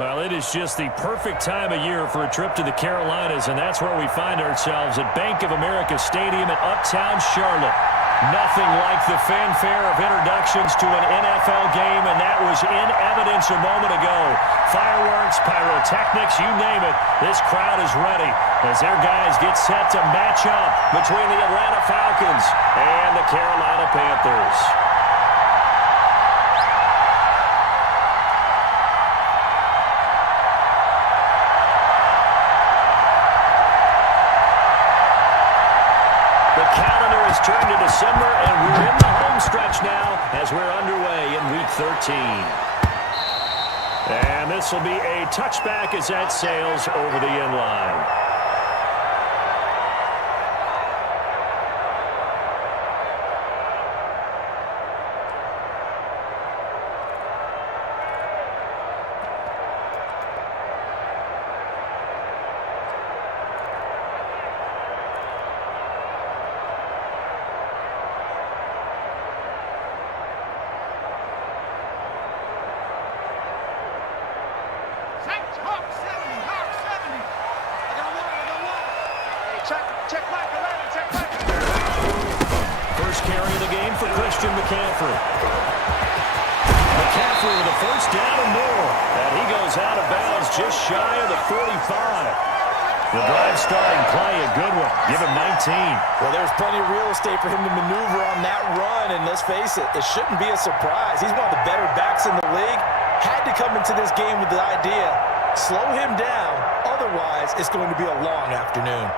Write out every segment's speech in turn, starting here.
Well, it is just the perfect time of year for a trip to the Carolinas, and that's where we find ourselves at Bank of America Stadium in Uptown Charlotte. Nothing like the fanfare of introductions to an NFL game, and that was in evidence a moment ago. Fireworks, pyrotechnics, you name it, this crowd is ready as their guys get set to match up between the Atlanta Falcons and the Carolina Panthers. Turned to December, and we're in the home stretch now as we're underway in Week 13. And this will be a touchback as that sails over the end line. First carry of the game for Christian McCaffrey. McCaffrey with a first down and more. And he goes out of bounds just shy of the 45. The drive starting play, a good one. Give him 19. Well, there's plenty of real estate for him to maneuver on that run. And let's face it, it shouldn't be a surprise. He's one of the better backs in the league. Had to come into this game with the idea, slow him down. Otherwise, it's going to be a long afternoon.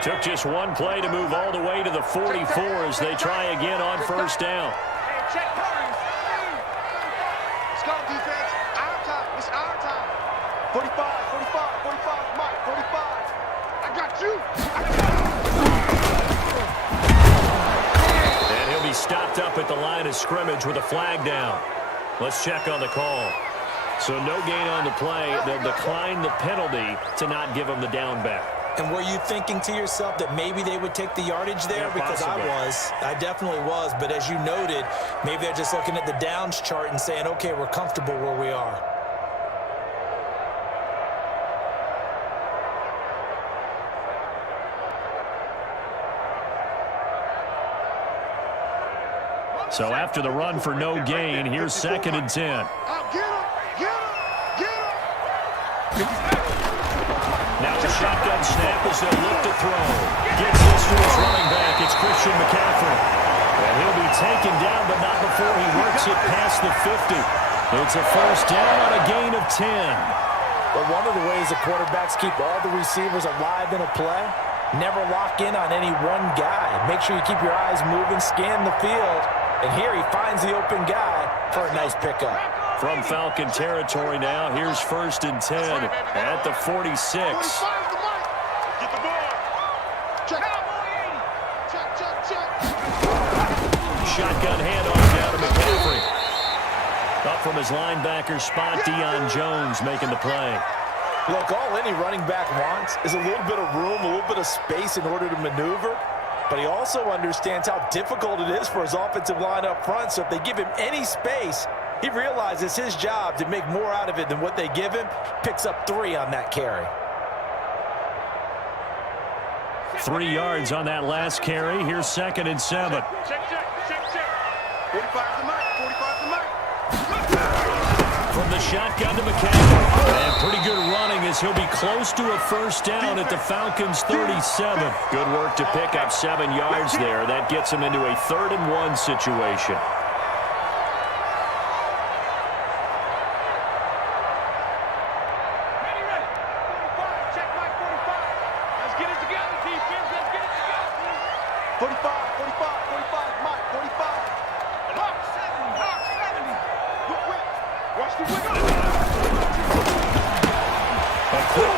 Took just one play to move all the way to the 44 as they try again on first down. Let's go, defense. Our time. It's our time. 45, 45, 45, Mike, 45. I got you. And he'll be stopped up at the line of scrimmage with a flag down. Let's check on the call. So no gain on the play. They'll decline the penalty to not give him the down back. And were you thinking to yourself that maybe they would take the yardage there? Yeah, because I definitely was. But as you noted, maybe they're just looking at the downs chart and saying, okay, we're comfortable where we are. So after the run for no gain, here's 2nd and 10. Get him, get him, get him. Now a shotgun snap as they'll look to throw. Gives this to his running back. It's Christian McCaffrey. And he'll be taken down, but not before he works it past the 50. It's a first down on a gain of 10. But one of the ways the quarterbacks keep all the receivers alive in a play, never lock in on any one guy. Make sure you keep your eyes moving, scan the field. And here he finds the open guy for a nice pickup. From Falcon territory now, here's 1st and 10 at the 46. Get the ball. Check. Check, check. Shotgun handoff down to McCaffrey. Up from his linebacker spot, Deion Jones making the play. Look, all any running back wants is a little bit of room, a little bit of space in order to maneuver. But he also understands how difficult it is for his offensive line up front. So if they give him any space, he realizes his job to make more out of it than what they give him. Picks up 3 on that carry. 3 yards on that last carry. Here's 2nd and 7. Check. 45 to Mike, 45 to Mike. From the shotgun to McCaffrey. And pretty good running as he'll be close to a first down at the Falcons' 37. Good work to pick up 7 yards there. That gets him into a 3rd and 1 situation.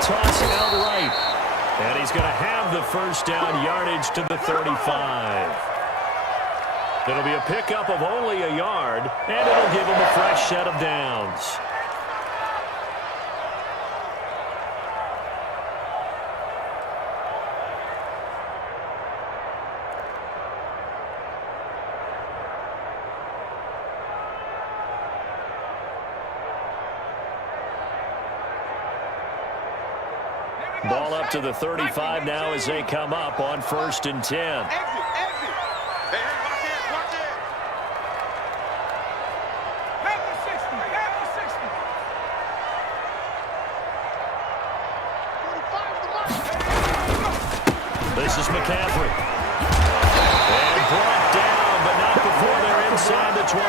Toss outright. And he's going to have the first down yardage to the 35. It'll be a pickup of only a yard, and it'll give him a fresh set of downs. Ball up to the 35 now as they come up on 1st and 10. Exit. Hey, watch it, watch it. Back to 60, back to 60. 45 to the mark. This is McCaffrey. And brought down, but not before they're inside the 25.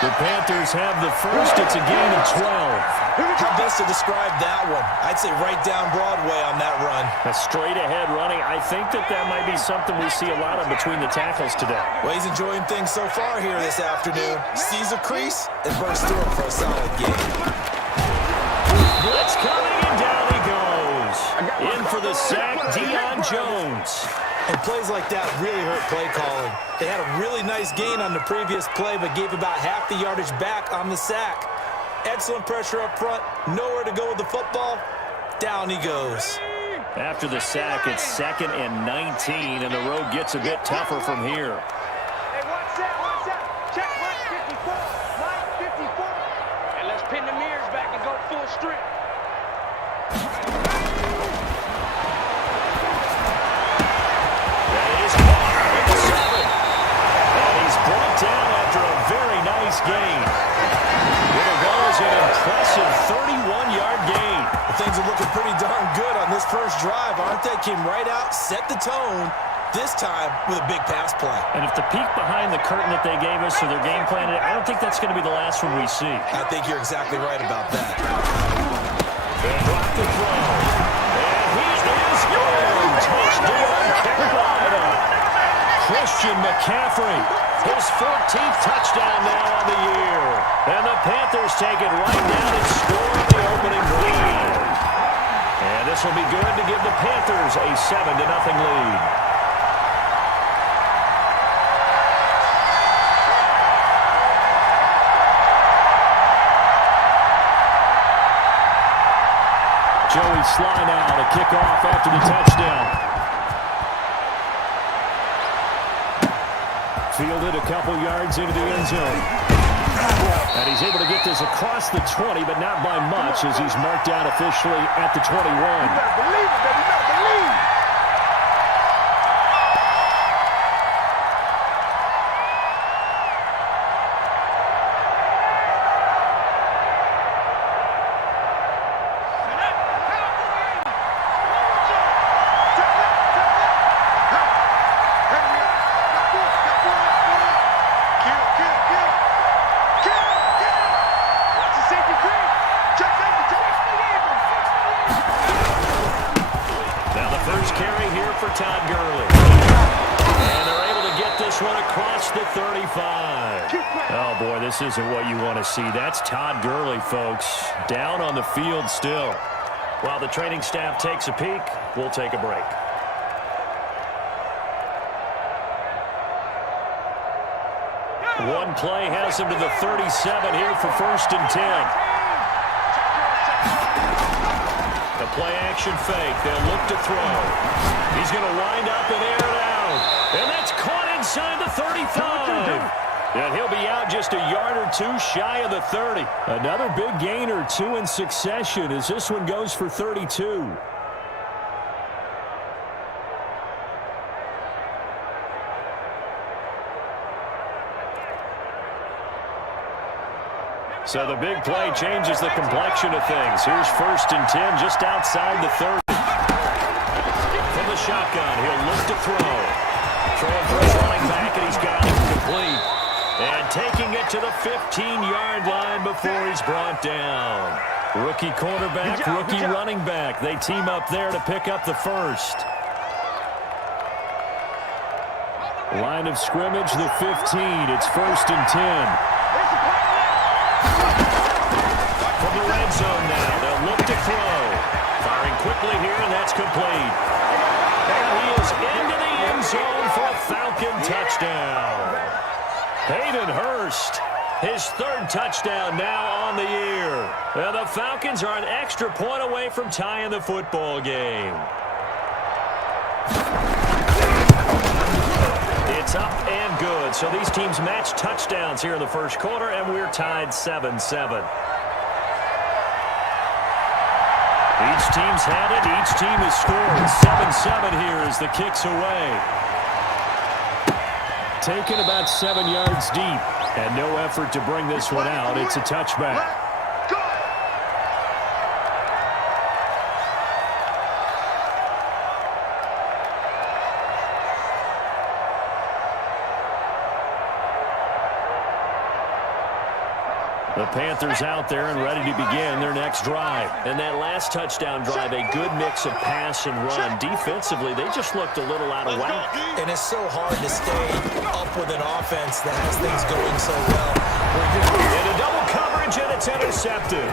The Panthers have the first. It's a gain of 12. How best to describe that one? I'd say right down Broadway on that run. A straight-ahead running. I think that might be something we see a lot of between the tackles today. Well, he's enjoying things so far here this afternoon. Sees a crease and bursts through it for a solid game. Blitz coming, and down he goes. In for the sack, Deion Jones. And plays like that really hurt play calling. They had a really nice gain on the previous play, but gave about half the yardage back on the sack. Excellent pressure up front. Nowhere to go with the football. Down he goes. After the sack, it's 2nd and 19, and the road gets a bit tougher from here. Hey, watch that. Check line 54. And let's pin the mirrors back and go full strip. Down after a very nice gain. Here goes an impressive 31-yard gain. Things are looking pretty darn good on this first drive, aren't they? Came right out, set the tone, this time with a big pass play. And if the peek behind the curtain that they gave us or their game plan, I don't think that's going to be the last one we see. I think you're exactly right about that. They block the throw. And he is gone. Touchdown, Carolina. Christian McCaffrey. His 14th touchdown now on the year. And the Panthers take it right down and score the opening lead. And this will be good to give the Panthers a 7-0 lead. Joey Sly now to kick off after the touchdown. Fielded a couple yards into the end zone. And he's able to get this across the 20, but not by much as he's marked out officially at the 21. You better believe it, baby. You better believe. Todd Gurley. And they're able to get this one across the 35. Oh, boy, this isn't what you want to see. That's Todd Gurley, folks. Down on the field still. While the training staff takes a peek, we'll take a break. One play has him to the 37 here for 1st and 10. The play-action fake. They'll look to throw. He's going to wind up and air it out. And that's caught inside the 35. And he'll be out just a yard or two shy of the 30. Another big gain or two in succession as this one goes for 32. So the big play changes the complexion of things. Here's 1st and 10 just outside the 30. From the shotgun, he'll look to throw. Throwing for his running back, and he's got it complete. And taking it to the 15-yard line before he's brought down. Rookie quarterback, rookie running back. They team up there to pick up the first. Line of scrimmage, the 15. It's 1st and 10. From the red zone now, they'll look to throw. Firing quickly here, and that's complete. And he is into the end zone for a Falcon touchdown. Hayden Hurst, his 3rd touchdown now on the year. And the Falcons are an extra point away from tying the football game. It's up and good. So these teams match touchdowns here in the first quarter, and we're tied 7-7. Each team's had it. Each team has scored. 7-7 here as the kick's away. Taken about 7 yards deep. And no effort to bring this one out. It's a touchback. The Panthers out there and ready to begin their next drive. And that last touchdown drive, a good mix of pass and run. Defensively, they just looked a little out of whack. And it's so hard to stay up with an offense that has things going so well. Into double coverage, and it's intercepted.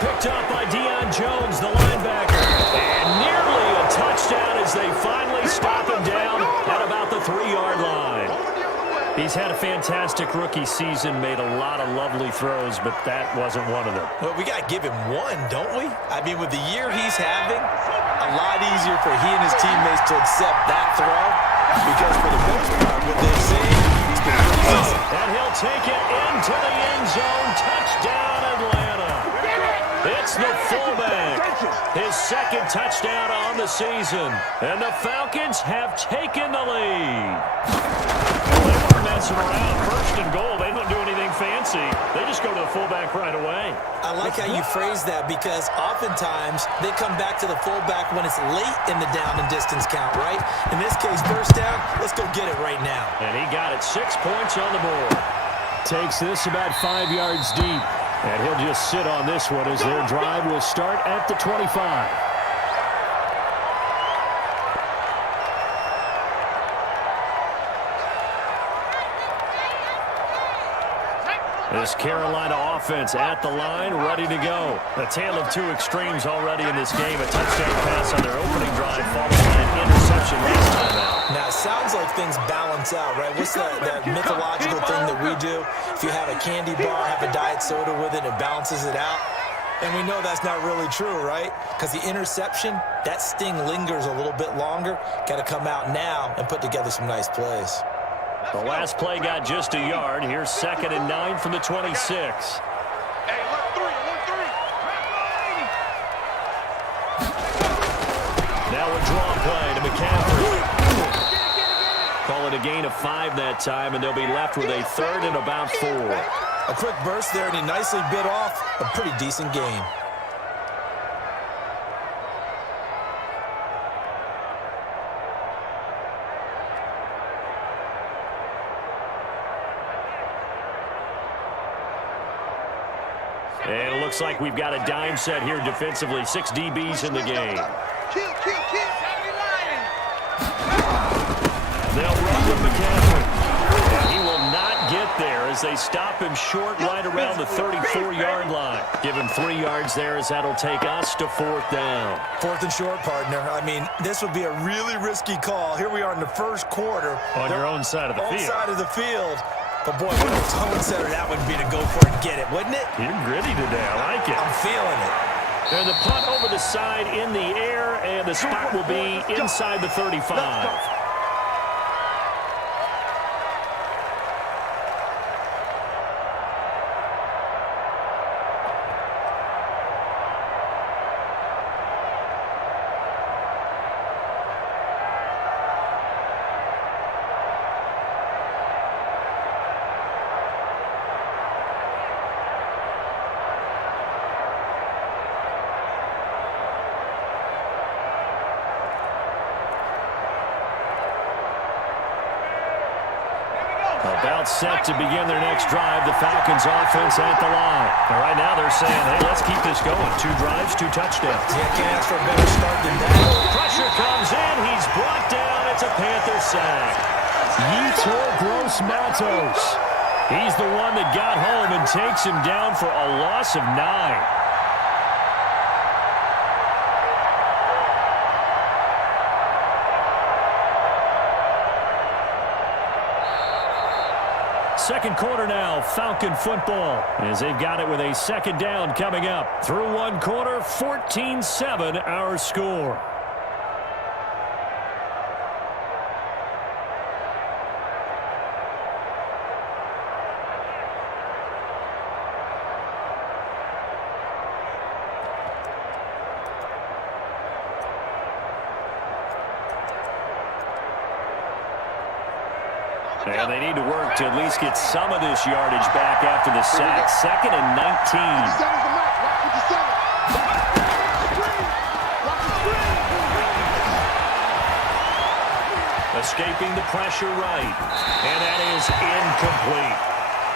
Picked up by Deion Jones, the linebacker. And nearly a touchdown as they finally stop him down at about the 3-yard line. He's had a fantastic rookie season, made a lot of lovely throws, but that wasn't one of them. Well, we got to give him one, don't we? I mean, with the year he's having, a lot easier for he and his teammates to accept that throw because for the most part, what they're saying, it's been pretty easy. And he'll take it into the end zone. Touchdown, Atlanta. It's the fullback. His second touchdown on the season. And the Falcons have taken the lead. They weren't messing around. First and goal, they don't do anything fancy. They just go to the fullback right away. I like how you phrase that because oftentimes they come back to the fullback when it's late in the down and distance count, right? In this case, first down, let's go get it right now. And he got it. 6 points on the board. Takes this about 5 yards deep. And he'll just sit on this one as their drive will start at the 25. This Carolina offense at the line, ready to go. A tale of two extremes already in this game. A touchdown pass on their opening drive, followed by an interception last time out. Now, it sounds like things balance out, right? What's that mythological thing that we do? If you have a candy bar, have a diet soda with it, it balances it out. And we know that's not really true, right? Because the interception, that sting lingers a little bit longer. Got to come out now and put together some nice plays. The last play got just a yard. Here's 2nd and 9 from the 26. Hey, 1-3. Now a draw play to McCaffrey. Call it a gain of 5 that time, and they'll be left with a 3rd and about 4. A quick burst there, and he nicely bit off a pretty decent game. And it looks like we've got a dime set here defensively. 6 DBs in the game. Kill. Saturday Lion. They'll run with McCaffrey. And he will not get there as they stop him short right around the 34-yard line. Give him 3 yards there as that'll take us to 4th down. 4th and short, partner. I mean, this would be a really risky call. Here we are in the first quarter. On your own side of the field. Side of the field. But, boy, what a tone setter that would be to go for it and get it, wouldn't it? You're gritty today. I like it. I'm feeling it. And the punt over the side in the air, and the spot will be inside the 35. About set to begin their next drive. The Falcons offense at the line. And right now they're saying, hey, let's keep this going. 2 drives, 2 touchdowns. Yeah, can't ask for a better start than that. Pressure comes in. He's brought down. It's a Panther sack. Yetur Gross-Matos. He's the one that got home and takes him down for a loss of 9. Second quarter now, Falcon football, as they've got it with a 2nd down coming up. Through 1 quarter, 14-7 our score. And they need to work to at least get some of this yardage back after the sack. 2nd and 19. Escaping the pressure right. And that is incomplete.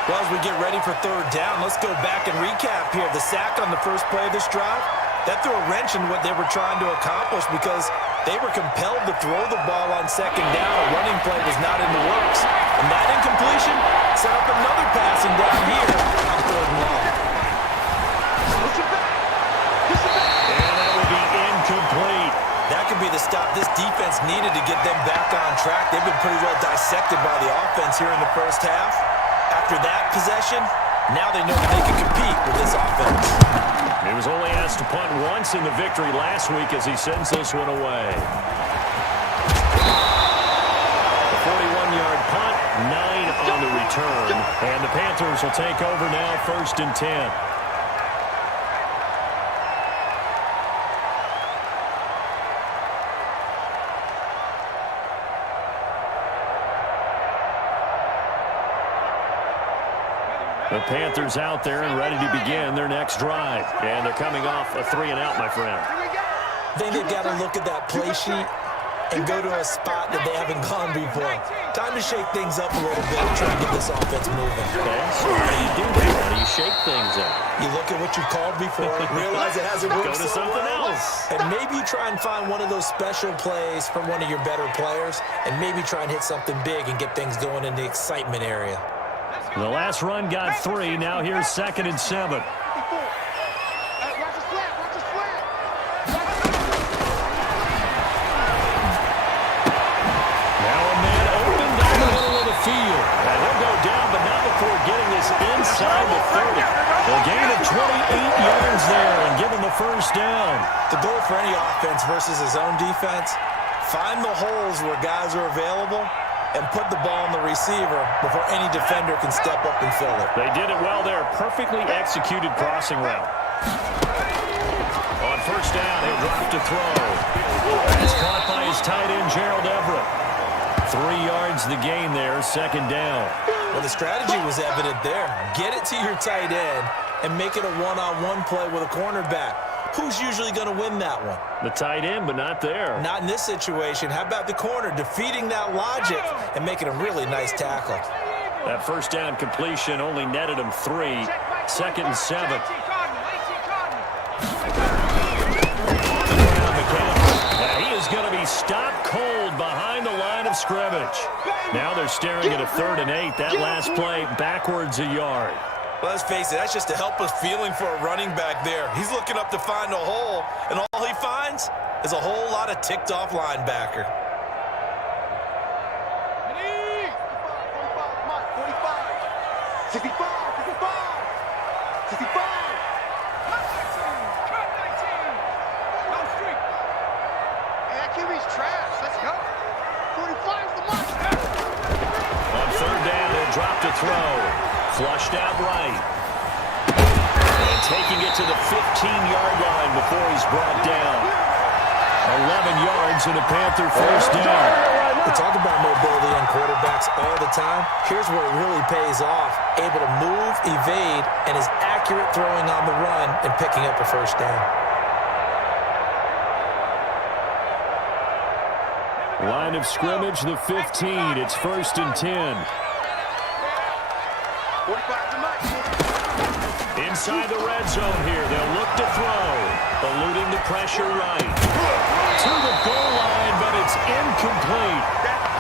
Well, as we get ready for 3rd down, let's go back and recap here. The sack on the first play of this drive, that threw a wrench in what they were trying to accomplish because they were compelled to throw the ball on 2nd down. A running play was not in the works. And that incompletion set up another passing down here on 3rd and long. And that will be incomplete. That could be the stop this defense needed to get them back on track. They've been pretty well dissected by the offense here in the first half. After that possession, now they know that they can compete with this offense. He was only asked to punt once in the victory last week as he sends this one away. A 41-yard punt, 9 on the return. And the Panthers will take over now, 1st and 10. The Panthers out there and ready to begin their next drive. And they're coming off a 3-and-out, my friend. I think they've got to look at that play sheet and go to a spot that they haven't gone before. Time to shake things up a little bit and try to get this offense moving. Okay, so how do you do that? How do you shake things up? You look at what you called before, realize it hasn't worked. Go to something else. And maybe you try and find one of those special plays from one of your better players and maybe try and hit something big and get things going in the excitement area. The last run got 3. Now here's 2nd and 7. Now a man open down the middle of the field. And he'll go down, but not before getting this inside the 30. A gain of 28 yards there and give him the 1st down. The goal for any offense versus his own defense, find the holes where guys are available and put the ball on the receiver before any defender can step up and fill it. They did it well there. Perfectly executed crossing route. On 1st down, he'll drop to throw. It's caught by his tight end, Gerald Everett. 3 yards the gain there, 2nd down. Well, the strategy was evident there. Get it to your tight end and make it a one-on-one play with a cornerback. Who's usually going to win that one? The tight end, but not there. Not in this situation. How about the corner defeating that logic and making a really nice tackle? That 1st down completion only netted him 3. 2nd and 7. Now he is going to be stopped cold behind the line of scrimmage. Now they're staring at a 3rd and 8. That last play backwards a yard. Well, let's face it, that's just a helpless feeling for a running back there. He's looking up to find a hole, and all he finds is a whole lot of ticked-off linebacker. 65. That QB's trash. Let's go. 45's the mark. On 3rd down, he'll drop to throw. Flushed out right. And taking it to the 15-yard line before he's brought down. 11 yards and a Panther 1st down. We talk about mobility on quarterbacks all the time. Here's where it really pays off. Able to move, evade, and is accurate throwing on the run and picking up a 1st down. Line of scrimmage, the 15. It's 1st and 10. Inside the red zone here. They'll look to throw. Eluding the pressure right. To the goal line, but it's incomplete.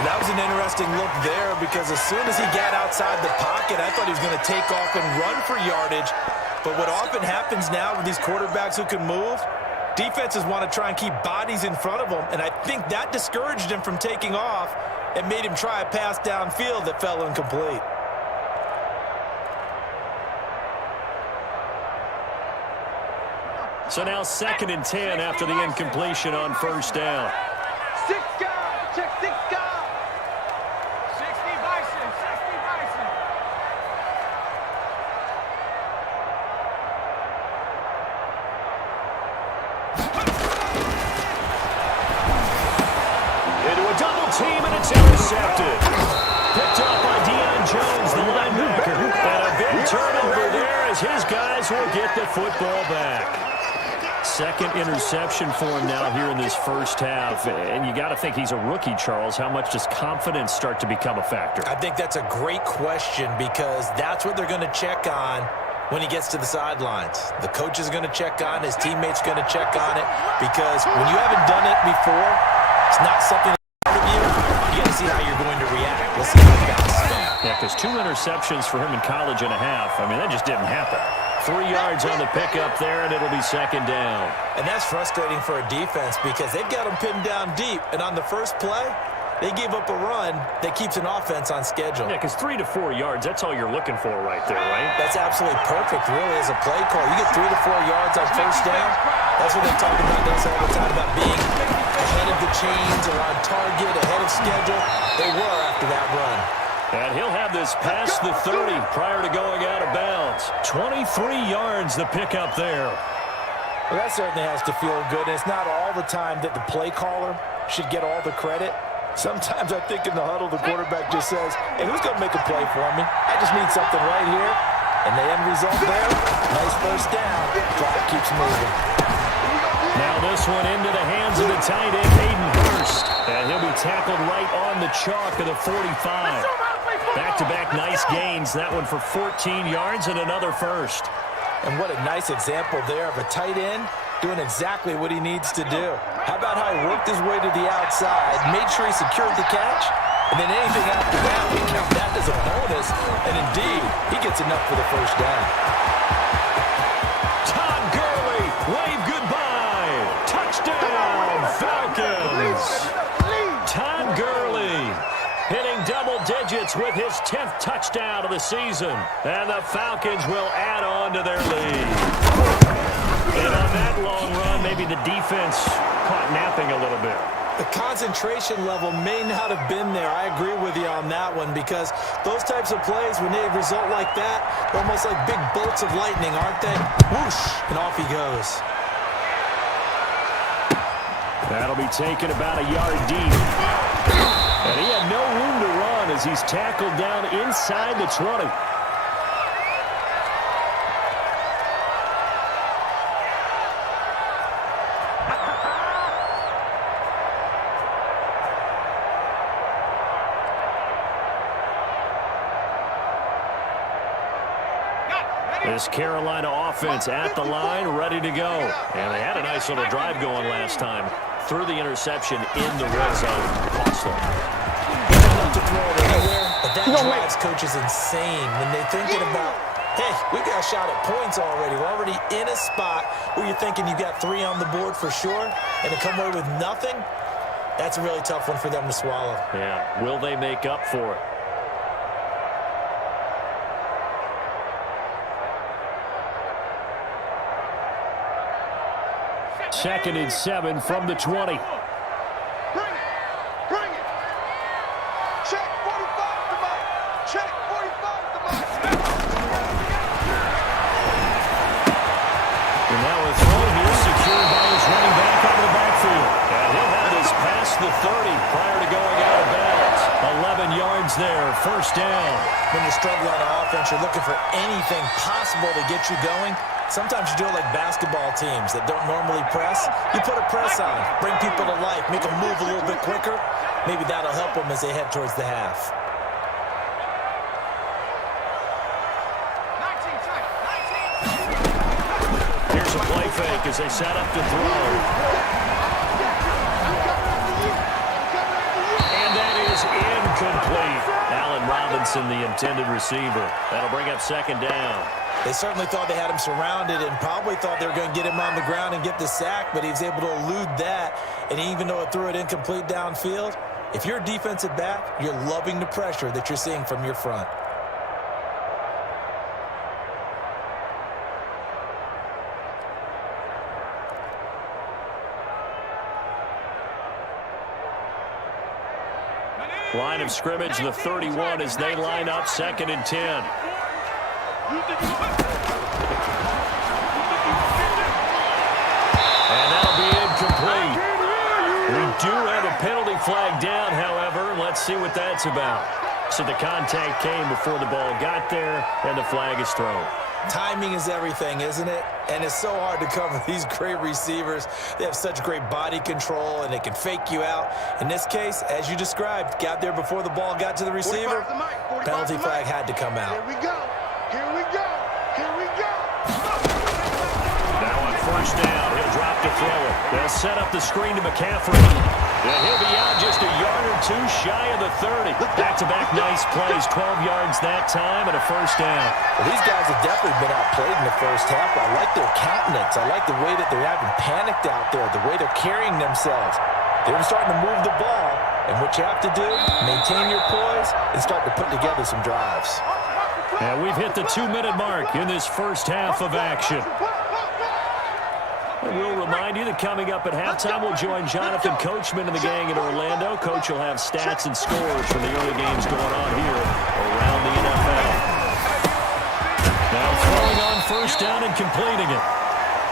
That was an interesting look there because as soon as he got outside the pocket, I thought he was going to take off and run for yardage. But what often happens now with these quarterbacks who can move, defenses want to try and keep bodies in front of them, and I think that discouraged him from taking off and made him try a pass downfield that fell incomplete. So now 2nd and 10 after the incompletion on 1st down. 6 guys. Check 6 guys. 60 Bison. 60 Bison. Into a double team, and it's intercepted. Picked up Eagles will get the football back. Second interception for him now here in this first half. And you got to think he's a rookie, Charles. How much does confidence start to become a factor? I think that's a great question because that's what they're going to check on when he gets to the sidelines. The coach is going to check on, his teammates going to check on it, because when you haven't done it before, it's not something that's part of you. You got to see how you're going to react. Let's see how he bounces back. Yeah, because 2 interceptions for him in college and a half. I mean, that just didn't happen. 3 yards on the pickup there, and it'll be second down. And that's frustrating for a defense because they've got them pinned down deep, and on the first play, they gave up a run that keeps an offense on schedule. Yeah, because 3 to 4 yards, that's all you're looking for right there, right? That's absolutely perfect, really, as a play call. You get 3 to 4 yards on first down. That's what they talk about us all the time, about being ahead of the chains or on target, ahead of schedule. They were after that run. And he'll have this past the 30 prior to going out of bounds. 23 yards the pickup there. Well, that certainly has to feel good. And it's not all the time that the play caller should get all the credit. Sometimes I think in the huddle, the quarterback just says, hey, who's going to make a play for me? I just need something right here. And the end result there, nice first down. Drive keeps moving. Now this one into the hands of the tight end, Hayden Hurst. And he'll be tackled right on the chalk of the 45. Back-to-back nice gains. That one for 14 yards and another first. And what a nice example there of a tight end doing exactly what he needs to do. How about how he worked his way to the outside, made sure he secured the catch, and then anything after that, we count that as a bonus. And indeed, he gets enough for the first down. Todd Gurley, wave goodbye. Touchdown, Falcons. Todd Gurley hitting double digits with his 10th touchdown of the season. And the Falcons will add on to their lead. And on that long run, maybe the defense caught napping a little bit. The concentration level may not have been there. I agree with you on that one because those types of plays, when they result like that, they're almost like big bolts of lightning, aren't they? Whoosh, and off he goes. That'll be taken about a yard deep. And he had no room to run as he's tackled down inside the 20. This Carolina offense at the line, ready to go. And they had a nice little drive going last time. Threw the interception in the red zone. Costly. But that drives coaches insane when they're thinking about, hey, we got a shot at points already. We're already in a spot where you're thinking you got 3 on the board for sure, and to come away with nothing, that's a really tough one for them to swallow. Yeah, will they make up for it? Second and 7 from the 20. Bring it. Bring it. Check 45 to Mike. Check 45 to Mike. And now a throw here secured by his running back out of the backfield. And he'll have this past the 30 prior to going out of bounds. 11 yards there, first down. When you're struggling on offense, you're looking for anything possible to get you going. Sometimes you do it like basketball teams that don't normally press. You put a press on, bring people to life, make them move a little bit quicker. Maybe that'll help them as they head towards the half. 19. Here's a play fake as they set up to throw. And that is incomplete. Allen Robinson, the intended receiver. That'll bring up second down. They certainly thought they had him surrounded and probably thought they were going to get him on the ground and get the sack, but he was able to elude that. And even though it threw it incomplete downfield, if you're a defensive back, you're loving the pressure that you're seeing from your front. Line of scrimmage, the 31 as they line up second and 10. And that'll be incomplete. We do have a penalty flag down, however. Let's see what that's about. So the contact came before the ball got there, and the flag is thrown. Timing is everything, isn't it? And it's so hard to cover these great receivers. They have such great body control, and they can fake you out. In this case, as you described, got there before the ball got to the receiver. Penalty flag had to come out. Here we go. Here we go. Here we go. Now on first down, he'll drop to throw it. They'll set up the screen to McCaffrey. And he'll be out just a yard or two shy of the 30. Back-to-back nice plays, 12 yards that time and a first down. Well, these guys have definitely been outplayed in the first half. I like their countenance. I like the way that they're having panicked out there, the way they're carrying themselves. They're starting to move the ball, and what you have to do, maintain your poise and start to put together some drives. And we've hit the 2-minute mark in this first half of action. And we'll remind you that coming up at halftime, we'll join Jonathan Coachman and the gang in Orlando. Coach will have stats and scores from the early games going on here around the NFL. Now throwing on first down and completing it.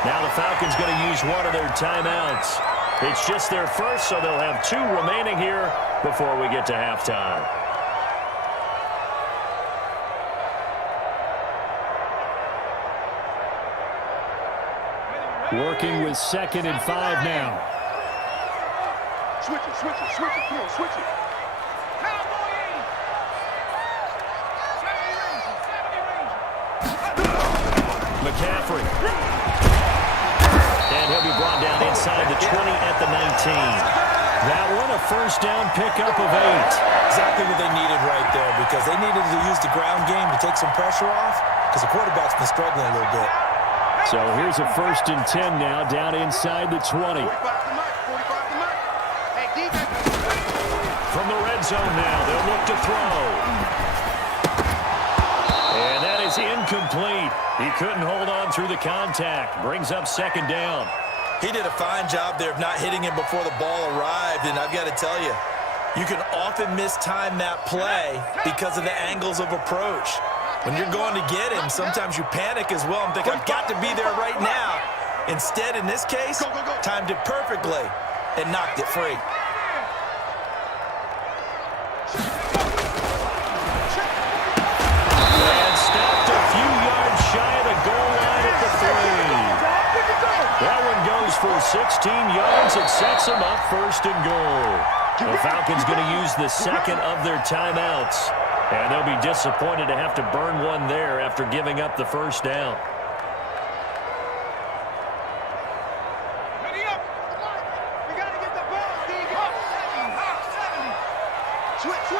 Now the Falcons going to use one of their timeouts. It's just their first, so they'll have 2 remaining here before we get to halftime. Working with 2nd and 5 now. Switch it, switch it, switch it, come on, switch it. McCaffrey. And he'll be brought down inside the 20 at the 19. That one, a first down pickup of 8. Exactly what they needed right there, because they needed to use the ground game to take some pressure off, because the quarterback's been struggling a little bit. So here's a 1st and 10 now, down inside the 20. From the red zone now, they'll look to throw. And that is incomplete. He couldn't hold on through the contact. Brings up 2nd down. He did a fine job there of not hitting him before the ball arrived, and I've got to tell you, you can often mistime that play because of the angles of approach. When you're going to get him, sometimes you panic as well and think, I've got to be there right now. Instead, in this case, timed it perfectly and knocked it free. And stopped a few yards shy of the goal line at the 3. That one goes for 16 yards. It sets them up 1st and goal. The Falcons going to use the 2nd of their timeouts. And they'll be disappointed to have to burn one there after giving up the first down. Ready up. We got to get the ball, Deegan. 70. Switch.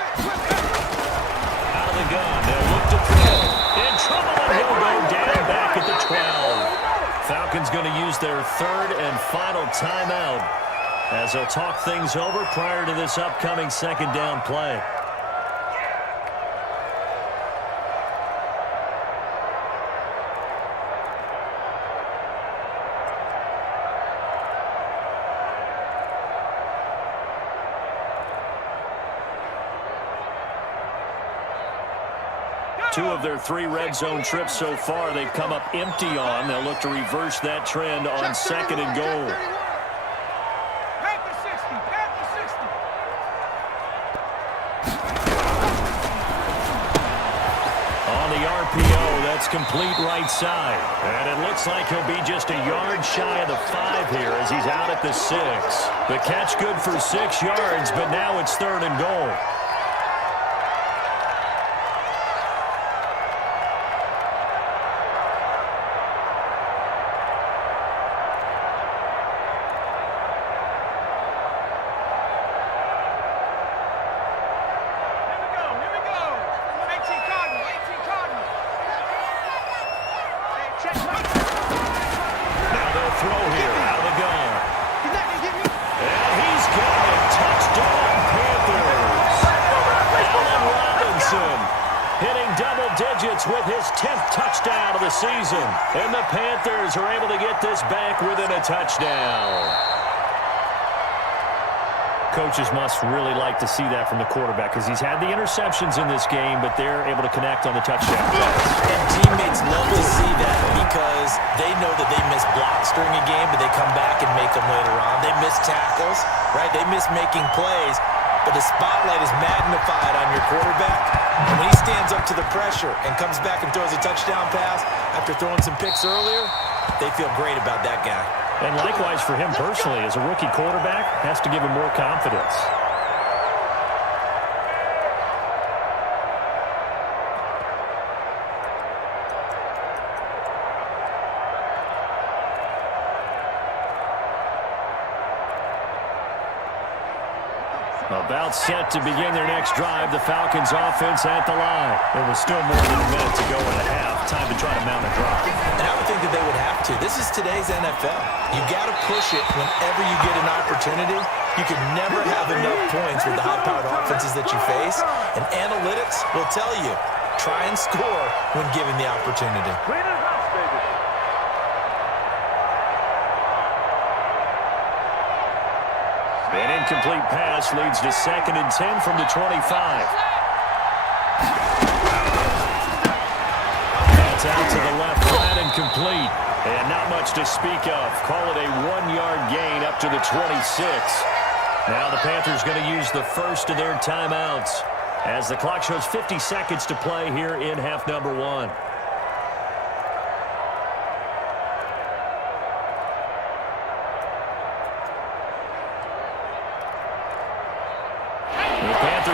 Out of the gun, they'll look to throw. In trouble, and he'll go down back at the 12. Falcons going to use their 3rd and final timeout as they'll talk things over prior to this upcoming 2nd down play. Two of their 3 red zone trips so far, they've come up empty on. They'll look to reverse that trend on 2nd and goal. On the RPO, that's complete right side. And it looks like he'll be just a yard shy of the 5 here as he's out at the 6. The catch good for 6 yards, but now it's 3rd and goal. With his 10th touchdown of the season. And the Panthers are able to get this back within a touchdown. Coaches must really like to see that from the quarterback because he's had the interceptions in this game, but they're able to connect on the touchdown. And teammates love to see that because they know that they miss blocks during a game, but they come back and make them later on. They miss tackles, right? They miss making plays. but the spotlight is magnified on your quarterback. And when he stands up to the pressure and comes back and throws a touchdown pass after throwing some picks earlier, they feel great about that guy. And likewise for him personally, as a rookie quarterback, has to give him more confidence. About set to begin their next drive. The Falcons offense at the line. There was still more than a minute to go in the half. Time to try to mount a drive. And I would think that they would have to. This is today's NFL. You got to push it whenever you get an opportunity. You can never have enough points with the high-powered offenses that you face. And analytics will tell you, try and score when given the opportunity. An incomplete pass leads to 2nd and 10 from the 25. That's out to the left, flat and complete. And not much to speak of. Call it a 1-yard gain up to the 26. Now the Panthers going to use the first of their timeouts as the clock shows 50 seconds to play here in half number 1.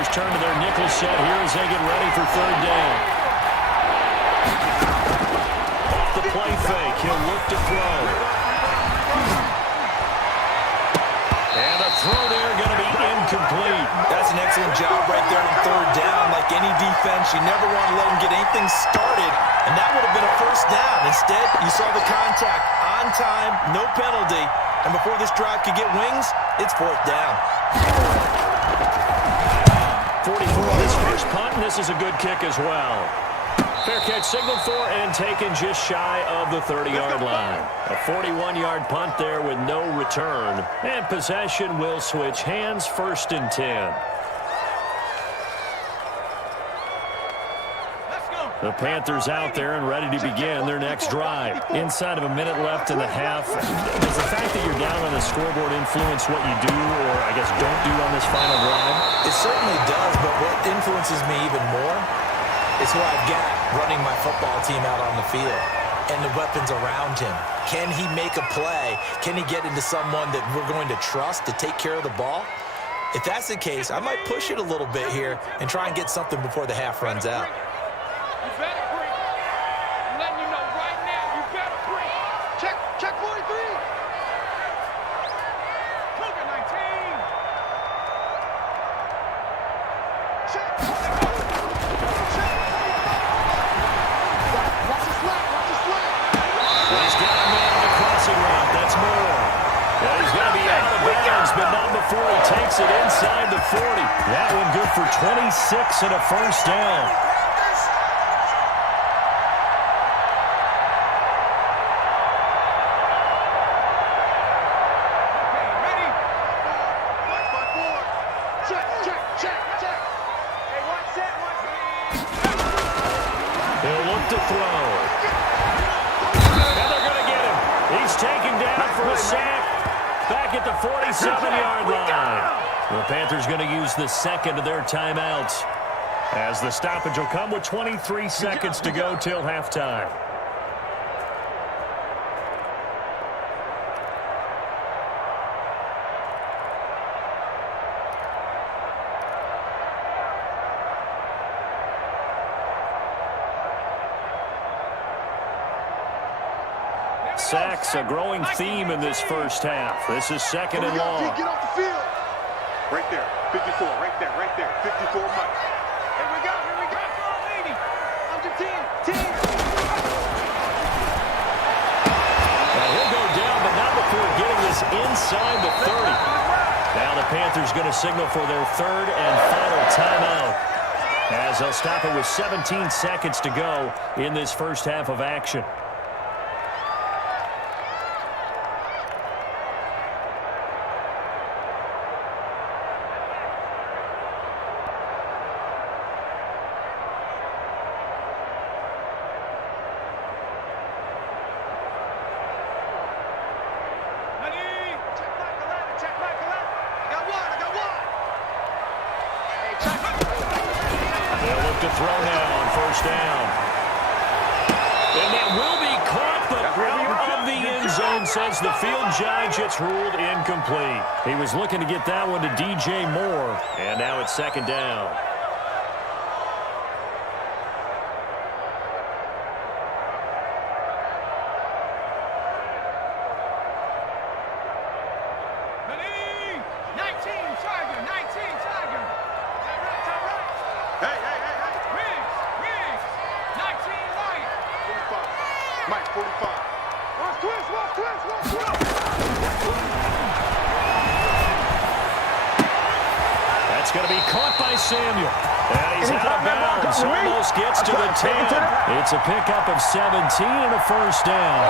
Turn to their nickel set here as they get ready for 3rd down. Off the play fake, he'll look to throw. And a throw there going to be incomplete. That's an excellent job right there on 3rd down. Like any defense, you never want to let them get anything started, and that would have been a 1st down. Instead, you saw the contact on time, no penalty, and before this drive could get wings, it's 4th down. 44 on his first punt, and this is a good kick as well. Fair catch signaled for and taken just shy of the 30-yard line. A 41-yard punt there with no return. And possession will switch hands, 1st and 10. The Panthers out there and ready to begin their next drive. Inside of a minute left in the half. Does the fact that you're down on the scoreboard influence what you do or, I guess, don't do on this final drive? It certainly does, but what influences me even more is who I've got running my football team out on the field and the weapons around him. Can he make a play? Can he get into someone that we're going to trust to take care of the ball? If that's the case, I might push it a little bit here and try and get something before the half runs out. You better bring. I'm letting you know right now, you better bring. Check 43. Cougar 19. Check. Watch the slap. He's got a man on the crossing route. That's more. Yeah, he's going to be out of bounds, but not before he takes it inside the 40. That one good for 26 and a 1st down. To throw. And they're going to get him. He's taken down for a sack back at the 47-yard line. The Panthers going to use the 2nd of their timeouts as the stoppage will come with 23 seconds to go till halftime. Sacks, a growing theme in this first half. This is 2nd and long. Get off the field. Right there, 54, right there, 54 Mike. Here we go. Lady. Under 10. Now he'll go down, but not before getting this inside the 30. Now the Panthers going to signal for their 3rd and final timeout as they'll stop it with 17 seconds to go in this first half of action. look to throw now on first down. And that will be caught, but out of the end zone, says the field judge. It's ruled incomplete. He was looking to get that one to DJ Moore, and now it's second down. That's going to be caught by Samuel. And he's out of bounds. Almost gets to the 10. It's a pickup of 17 and a first down.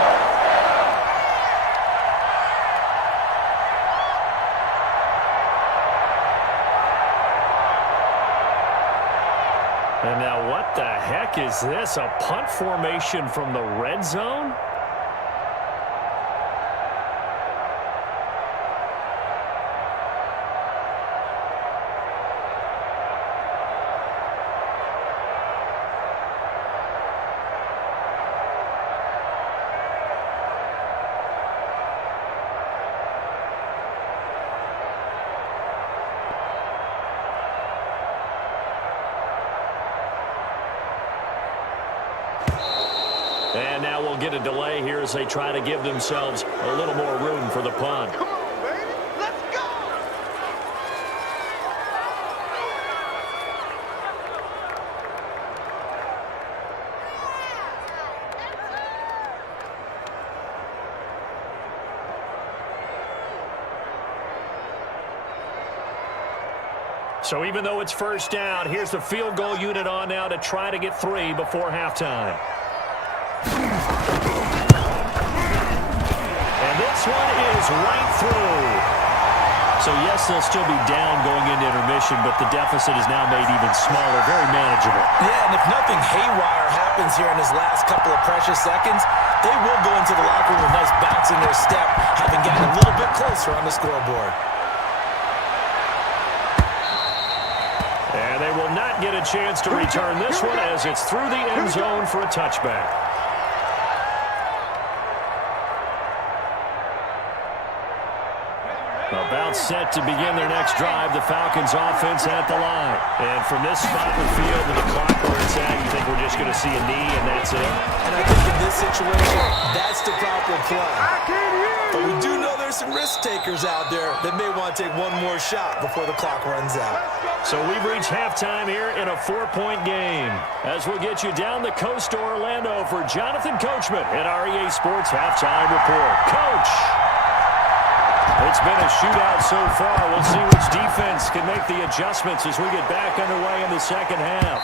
And now what the heck is this? A punt formation from the red zone? And now we'll get a delay here as they try to give themselves a little more room for the punt. Come on, baby. Let's go. So even though it's first down, here's the field goal unit on now to try to get 3 before halftime. And this one is right through. So yes, they'll still be down going into intermission, but the deficit is now made even smaller, very manageable. Yeah, and if nothing haywire happens here in his last couple of precious seconds, they will go into the locker room with a nice bounce in their step, having gotten a little bit closer on the scoreboard. And they will not get a chance to return this one as it's through the end zone for a touchback. About set to begin their next drive, the Falcons offense at the line. And from this spot in the field with the clock where it's at, you think we're just going to see a knee and that's it? And I think in this situation, that's the proper play. But we do know there's some risk takers out there that may want to take one more shot before the clock runs out. So we've reached halftime here in a 4-point game. As we'll get you down the coast to Orlando for Jonathan Coachman at our EA Sports Halftime Report. Coach! It's been a shootout so far. We'll see which defense can make the adjustments as we get back underway in the second half.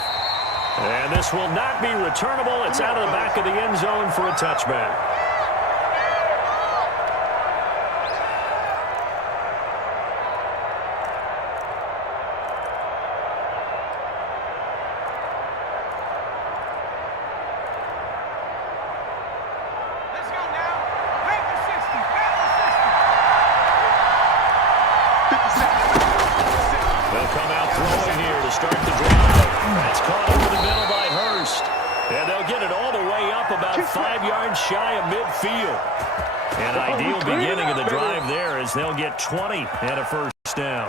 And this will not be returnable. It's out of the back of the end zone for a touchback. Shy of midfield. An ideal beginning of the drive there as they'll get 20 and a first down.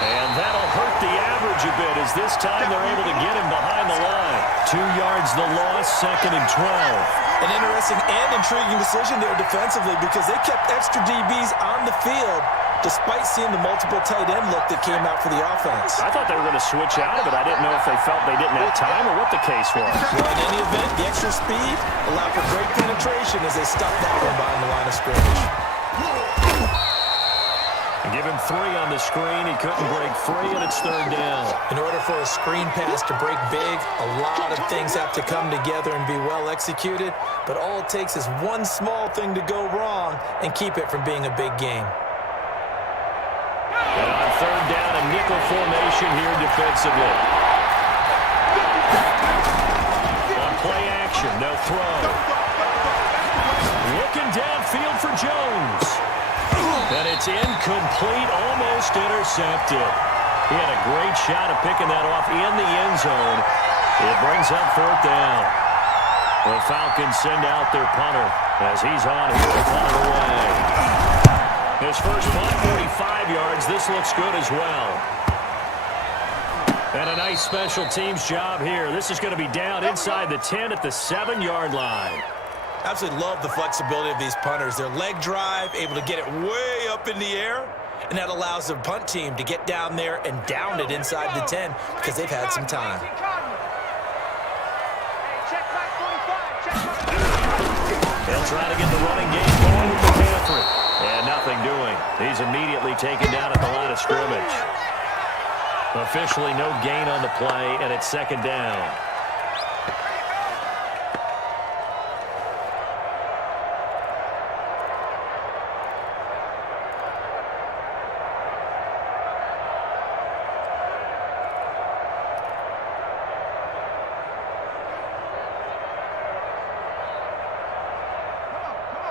And that'll hurt the average a bit as this time they're able to get him behind the line. 2 yards the loss, 2nd and 12. An interesting and intriguing decision there defensively because they kept extra DBs on the field despite seeing the multiple tight end look that came out for the offense. I thought they were going to switch out of it. I didn't know if they felt they didn't have time or what the case was. Well, in any event, the extra speed allowed for great penetration as they stopped that one behind the line of scrimmage. Give him 3 on the screen. He couldn't break free, and it's 3rd down. In order for a screen pass to break big, a lot of things have to come together and be well executed, but all it takes is one small thing to go wrong and keep it from being a big game. And on 3rd down and nickel formation here defensively. On play action, they'll throw. Looking downfield for Jones. And it's incomplete, almost intercepted. He had a great shot at picking that off in the end zone. It brings up 4th down. The Falcons send out their punter as he's on here to punt it away. His first punt, 45 yards. This looks good as well. And a nice special teams job here. This is going to be down inside the 10 at the 7-yard line. Absolutely love the flexibility of these punters. Their leg drive, able to get it way up in the air, and that allows the punt team to get down there and down it inside the 10 because they've had some time. They'll try to get the running game going with McCaffrey. And nothing doing. He's immediately taken down at the line of scrimmage. Officially no gain on the play, and it's 2nd down.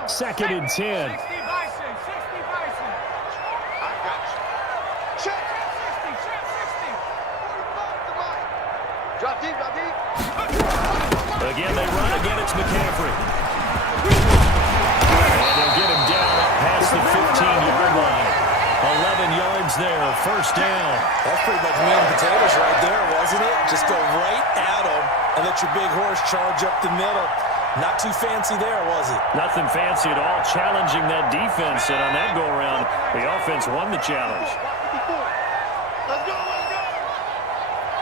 Second and 10. 60 Bison. I got you. Check. 60. 45 to Mike. Drop deep. Again, they run again. It's McCaffrey. And they'll get him down up past the 15-yard line. 11 yards there. 1st down. That's pretty much meat and potatoes right there, wasn't it? Just go right at them and let your big horse charge up the middle. Not too fancy there, was it? Nothing fancy at all, challenging that defense. And on that go-around, the offense won the challenge. Let's go.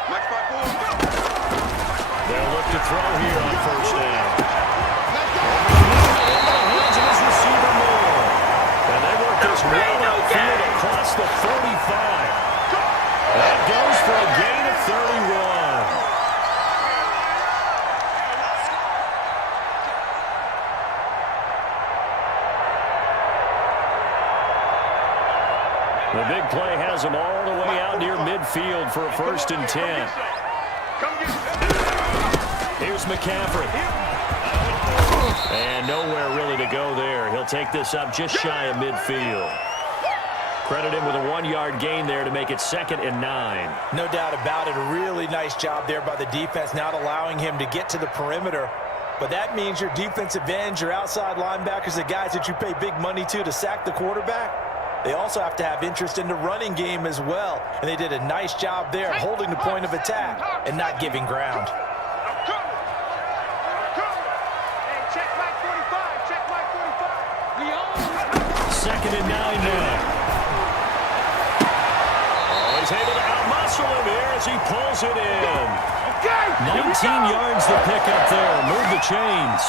Max by 4. They'll look to throw here on 1st down. Let's go. Hands of his receiver Moore. And they work this well outfield across the 45. That goes for a gain of 31. The big play has them all the way out near midfield for a 1st and 10. Here's McCaffrey. And nowhere really to go there. He'll take this up just shy of midfield. Credit him with a 1-yard gain there to make it 2nd and 9. No doubt about it. A really nice job there by the defense, not allowing him to get to the perimeter. But that means your defensive ends, your outside linebackers, the guys that you pay big money to sack the quarterback, they also have to have interest in the running game as well. And they did a nice job there holding the point of attack and not giving ground. Check like 45. We own. 2nd and 9 now. Oh, he's able to outmuscle him here as he pulls it in. 19 yards to pick up there. Move the chains.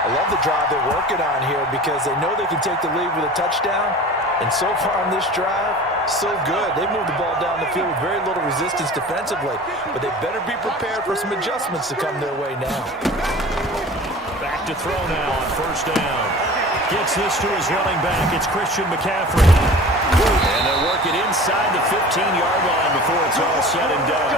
I love the drive they're working on here because they know they can take the lead with a touchdown. And so far on this drive, so good. They moved the ball down the field with very little resistance defensively. But they better be prepared for some adjustments to come their way now. Back to throw now on 1st down. Gets this to his running back. It's Christian McCaffrey. And they'll work it inside the 15-yard line before it's all said and done.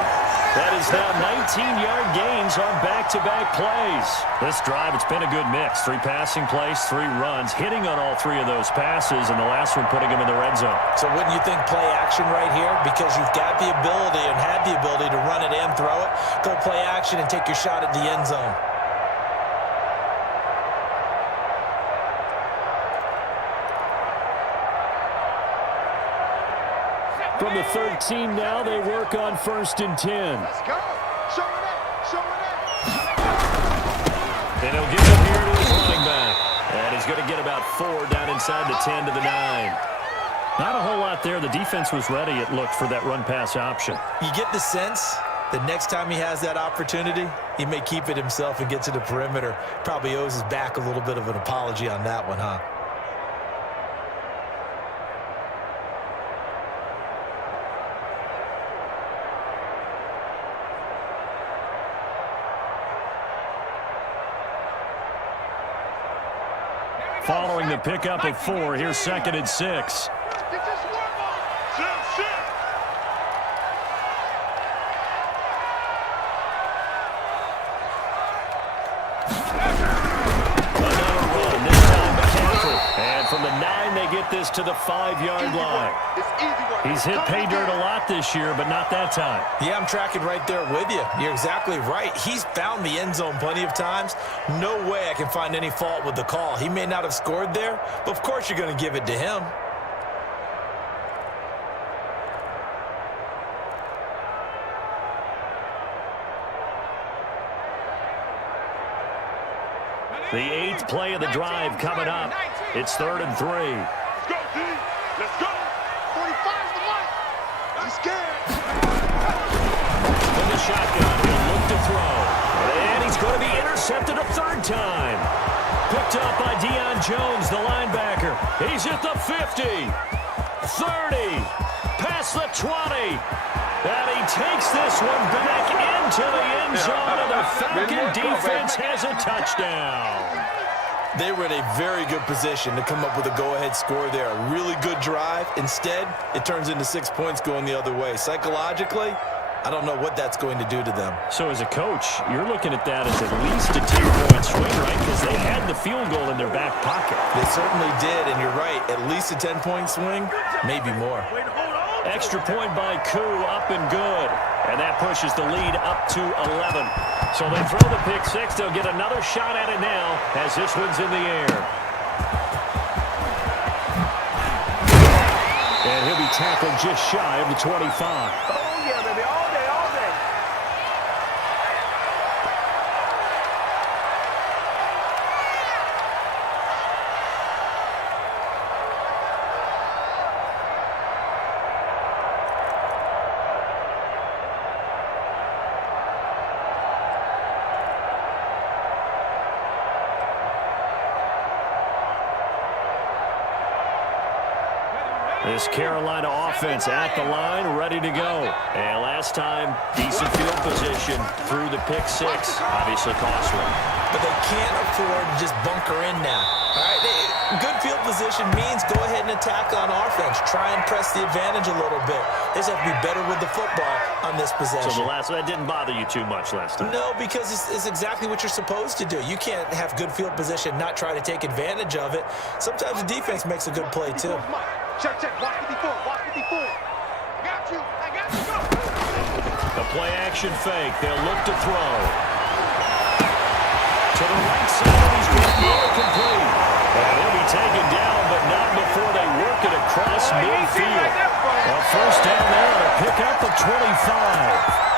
That is now 19-yard gains on back-to-back plays. This drive, it's been a good mix. 3 passing plays, 3 runs, hitting on all 3 of those passes, and the last one putting him in the red zone. So wouldn't you think play action right here? Because you've got the ability and had the ability to run it and throw it. Go play action and take your shot at the end zone. From the 13 now, they work on 1st and 10. Let's go. Show it. And he'll give it here to his running back. And he's going to get about 4 down inside the 10 to the 9. Not a whole lot there. The defense was ready, it looked, for that run-pass option. You get the sense that next time he has that opportunity, he may keep it himself and get to the perimeter. Probably owes his back a little bit of an apology on that one, huh? Following the pickup of 4, here's 2nd and 6. to the 5-yard line. It's easy work. He's hit pay dirt a lot this year, but not that time. Yeah, I'm tracking right there with you. You're exactly right. He's found the end zone plenty of times. No way I can find any fault with the call. He may not have scored there, but of course you're going to give it to him. The 8th play of the drive coming up. It's 3rd and 3. Let's go, D. Let's go. 45's the light. He's scared. In the shotgun, he'll look to throw. And he's going to be intercepted a 3rd time. Picked up by Deion Jones, the linebacker. He's at the 50, 30, past the 20. And he takes this one back into the end zone, and the Falcon defense has a touchdown. They were in a very good position to come up with a go-ahead score there. A really good drive. Instead, it turns into 6 points going the other way. Psychologically, I don't know what that's going to do to them. So as a coach, you're looking at that as at least a 10-point swing, right? Because they had the field goal in their back pocket. They certainly did, and you're right. At least a 10-point swing, maybe more. Extra point by Koo, up and good. And that pushes the lead up to 11. So they throw the pick six. They'll get another shot at it now as this one's in the air. And he'll be tackled just shy of the 25. Oh, yeah, baby. All day, all day. This Carolina offense at the line, ready to go. And last time, decent field position through the pick six. Obviously costly. But they can't afford to just bunker in now. All right, good field position means go ahead and attack on offense. Try and press the advantage a little bit. They just have to be better with the football on this possession. So that didn't bother you too much last time? No, because it's exactly what you're supposed to do. You can't have good field position, not try to take advantage of it. Sometimes the defense makes a good play, too. Check, watch 54, watch 54. I got you, go. The play action fake. They'll look to throw. To the right side, he's going to be incomplete. And he'll be taken down, but not before they work it across midfield. A first down there to pick up the 25.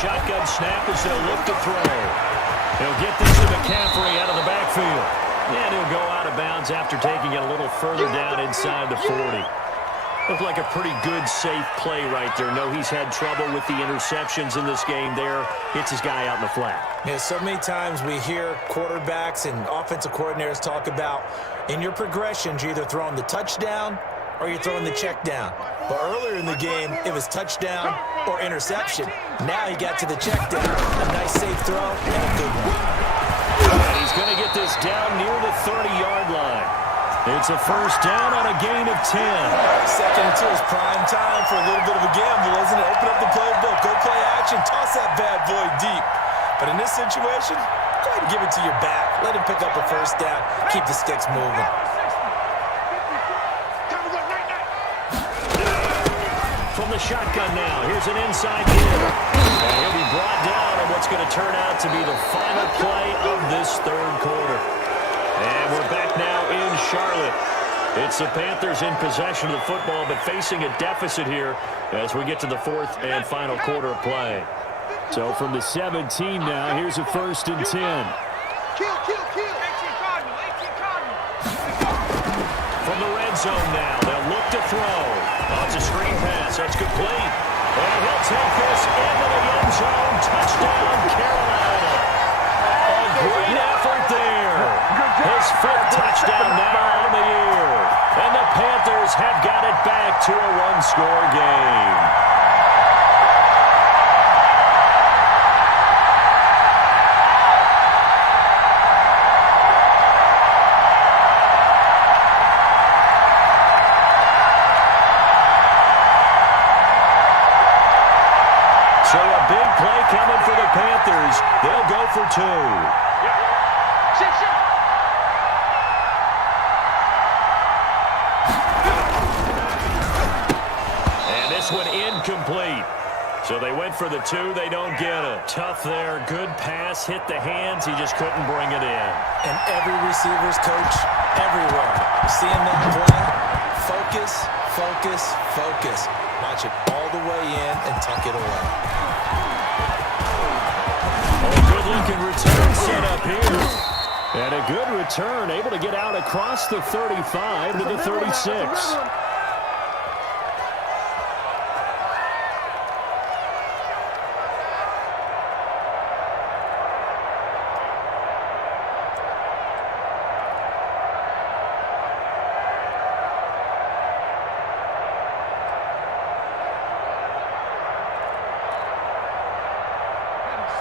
Shotgun snap as they'll look to throw. He'll get this to McCaffrey out of the backfield. And he'll go out of bounds after taking it a little further down inside the 40. Looked like a pretty good, safe play right there. No, he's had trouble with the interceptions in this game there. Hits his guy out in the flat. Yeah, so many times we hear quarterbacks and offensive coordinators talk about in your progressions, you're either throwing the touchdown or you're throwing the check down. But earlier in the game, it was touchdown or interception. Now he got to the check down. A nice safe throw and a good one. And he's going to get this down near the 30-yard line. It's a first down on a gain of 10. Second and 2 is prime time for a little bit of a gamble, isn't it? Open up the playbook, go play action, toss that bad boy deep. But in this situation, go ahead and give it to your back. Let him pick up a first down. Keep the sticks moving. From the shotgun now, here's an inside give. And he'll be brought down on what's going to turn out to be the final play of this third quarter. And we're back now in Charlotte. It's the Panthers in possession of the football, but facing a deficit here as we get to the fourth and final quarter of play. So from the 17 now, here's a first and 10. Kill. 18 Cardinal. From the red zone now, they'll look to throw. Oh, it's a screen pass. That's complete. And he'll take this into the end zone. Touchdown, Carolina. A great effort there. His fifth touchdown now on the year. And the Panthers have got it back to a one-score game. coming for the Panthers. They'll go for 2. Shift. And this one incomplete. So they went for the 2. They don't get it. Tough there. Good pass. Hit the hands. He just couldn't bring it in. And every receiver's coach, everywhere, seeing that play, focus, focus, focus. Watch it all the way in and tuck it away. Oh, good-looking return set up here. And a good return, able to get out across the 35 to the 36.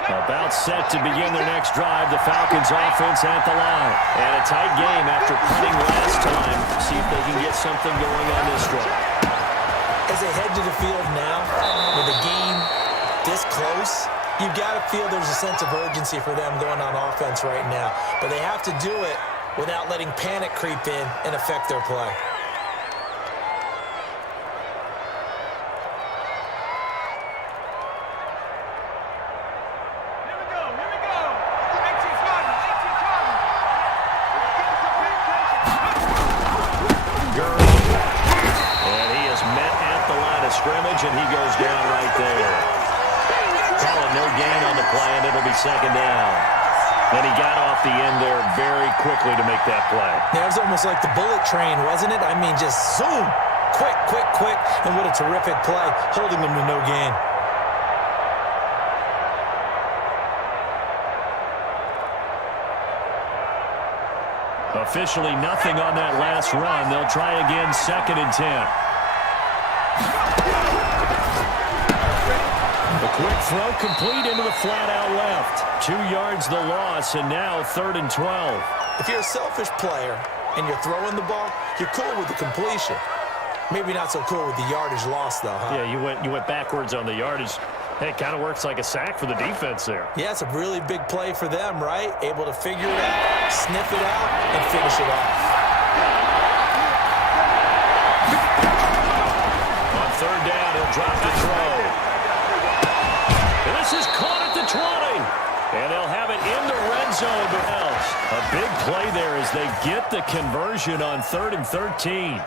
About set to begin their next drive. The Falcons offense at the line. And a tight game after punting last time. See if they can get something going on this drive. As they head to the field now, with the game this close, you've got to feel there's a sense of urgency for them going on offense right now. But they have to do it without letting panic creep in and affect their play. Scrimmage, and he goes down right there. Call it no gain on the play, and it'll be second down. Then he got off the end there very quickly to make that play. Yeah, it was almost like the bullet train, wasn't it? I mean, just zoom. Quick, quick, quick. And what a terrific play, holding them to no gain. Officially nothing on that last run. They'll try again, 2nd and 10. The quick throw complete into the flat out left. 2 yards the loss, and now 3rd and 12. If you're a selfish player and you're throwing the ball, you're cool with the completion. Maybe not so cool with the yardage loss, though, huh? Yeah, you went backwards on the yardage. Hey, it kind of works like a sack for the defense there. Yeah, it's a really big play for them, right? Able to figure it out, sniff it out, and finish it off. On 3rd down, he'll drop the throw. And this is caught at the 20. And they'll have it in the red zone, but else. A big play there as they get the conversion on 3rd and 13.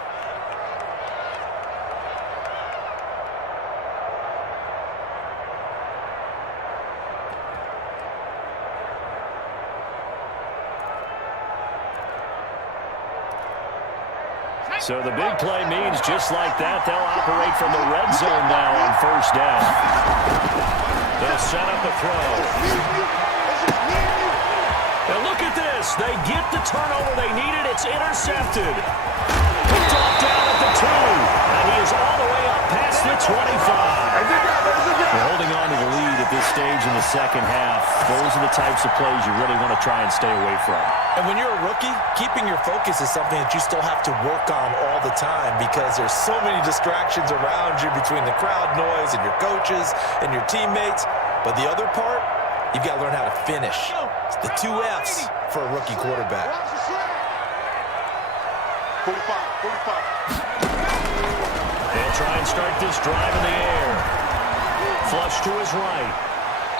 So the big play means just like that, they'll operate from the red zone now on 1st down. They'll set up a throw. And look at this. They get the turnover they needed. It's intercepted. Picked off down at the 2. And he is all the way up past the 25. They're holding on to the lead at this stage in the second half. Those are the types of plays you really want to try and stay away from. And when you're a rookie, keeping your focus is something that you still have to work on all the time because there's so many distractions around you between the crowd noise and your coaches and your teammates. But the other part, you've got to learn how to finish. It's the 2 F's for a rookie quarterback. 45. They'll try and start this drive in the air. Flush to his right.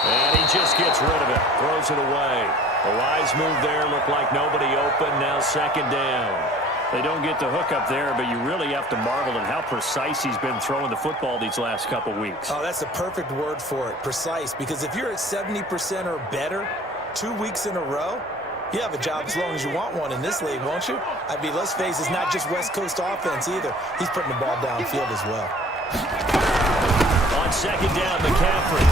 And he just gets rid of it. Throws it away. The wise move there. Looked like nobody open. Now 2nd down. They don't get the hook up there, but you really have to marvel at how precise he's been throwing the football these last couple weeks. Oh, that's the perfect word for it, precise. Because if you're at 70% or better 2 weeks in a row, you have a job as long as you want one in this league, won't you? I mean, let's face it, it's not just West Coast offense either. He's putting the ball downfield as well. On 2nd down, McCaffrey.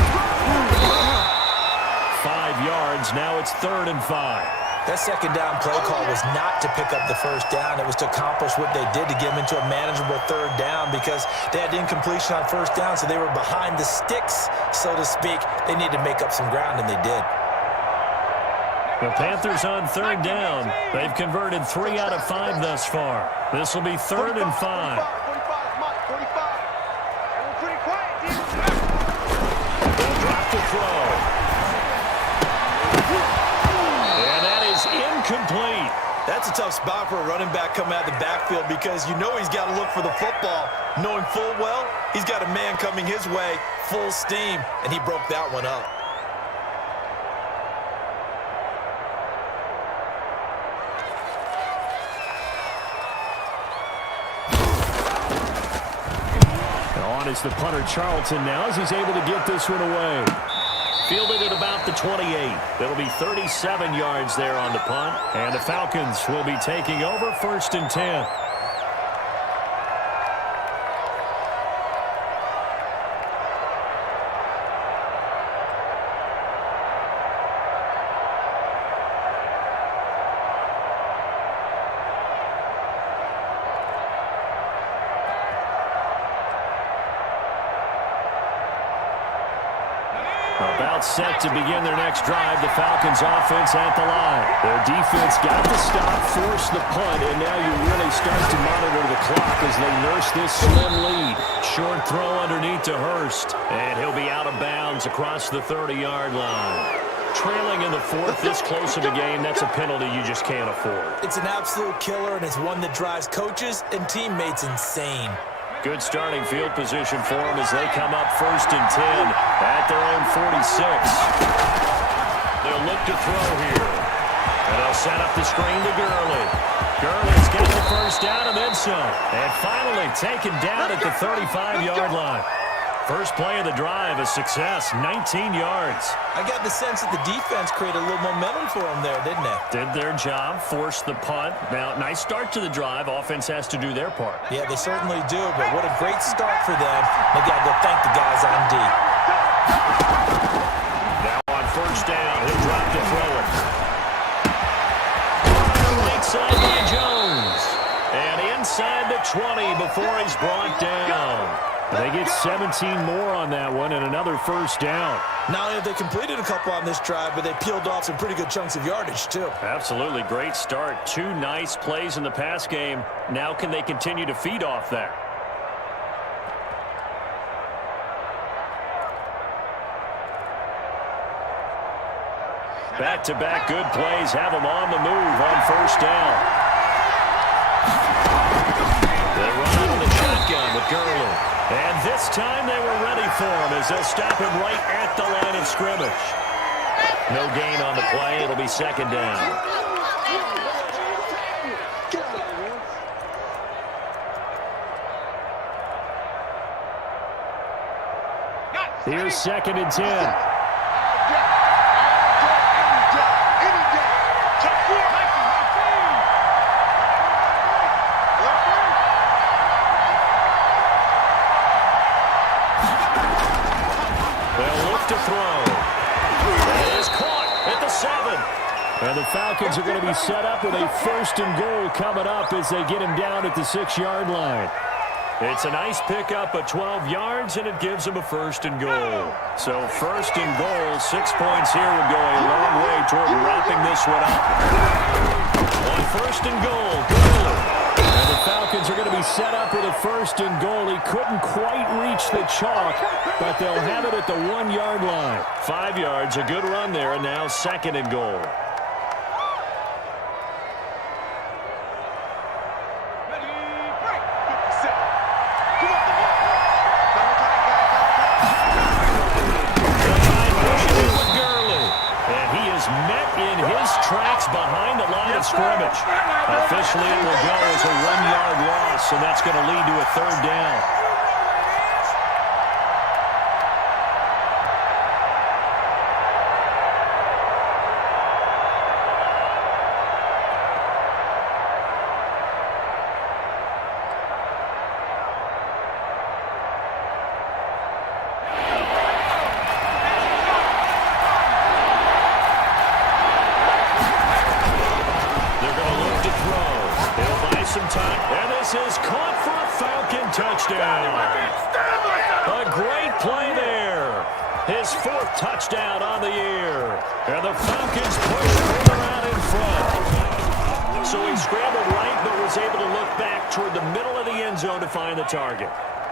5 yards. Now it's 3rd and 5. That 2nd down play call was not to pick up the 1st down. It was to accomplish what they did to get them into a manageable 3rd down because they had incompletion on 1st down, so they were behind the sticks, so to speak. They needed to make up some ground, and they did. The Panthers on 3rd down. They've converted 3 out of 5 thus far. This will be 3rd and 5. 45, Mike, 45. And we're pretty quiet, dude. They'll drop to throw. And that is incomplete. That's a tough spot for a running back coming out of the backfield because you know he's got to look for the football, knowing full well he's got a man coming his way, full steam, and he broke that one up. On is the punter Charlton now as he's able to get this one away. Fielded at about the 28. It'll be 37 yards there on the punt. And the Falcons will be taking over 1st and 10. About set to begin their next drive. The Falcons offense at the line. Their defense got the stop, forced the punt, and now you really start to monitor the clock as they nurse this slim lead. Short throw underneath to Hurst, and he'll be out of bounds across the 30-yard line. Trailing in the 4th, this close of a game, that's a penalty you just can't afford. It's an absolute killer, and it's one that drives coaches and teammates insane. Good starting field position for them as they come up 1st and 10 at their own 46. They'll look to throw here. And they'll set up the screen to Gurley. Gurley's got the first down and then some. And finally taken down at the 35-yard line. First play of the drive, a success, 19 yards. I got the sense that the defense created a little momentum for them there, didn't they? Did their job, forced the punt. Now, nice start to the drive. Offense has to do their part. Yeah, they certainly do, but what a great start for them. They got to go thank the guys on D. Now on 1st down, he'll drop to throw it. Right side by Jones. And inside the 20 before he's brought down. They get 17 more on that one and another 1st down. Not only have they completed a couple on this drive, but they peeled off some pretty good chunks of yardage, too. Absolutely great start. 2 nice plays in the pass game. Now can they continue to feed off that? Back-to-back good plays have them on the move on 1st down. They run out of the shotgun with Gurley. And this time they were ready for him as they'll stop him right at the line of scrimmage. No gain on the play. It'll be 2nd down. Here's 2nd and 10. To throw. It is caught at the 7. And the Falcons are going to be set up with a 1st and goal coming up as they get him down at the 6-yard line. It's a nice pickup of 12 yards, and it gives them a 1st and goal. So 1st and goal, 6 points here would go a long way toward wrapping this one up. On 1st and goal, Gurley. And the Falcons are going to be set up with a 1st and goal. He couldn't quite reach the chalk, but they'll have it at the 1-yard line. 5 yards, a good run there, and now 2nd and goal. Behind the line of scrimmage. Officially, it will go as a 1-yard loss, and that's going to lead to a 3rd down. Some time, and this is caught for a Falcon touchdown. A great play there. His 4th touchdown on the year. And the Falcons push further out in front. So he scrambled right, but was able to look back toward the middle of the end zone to find the target.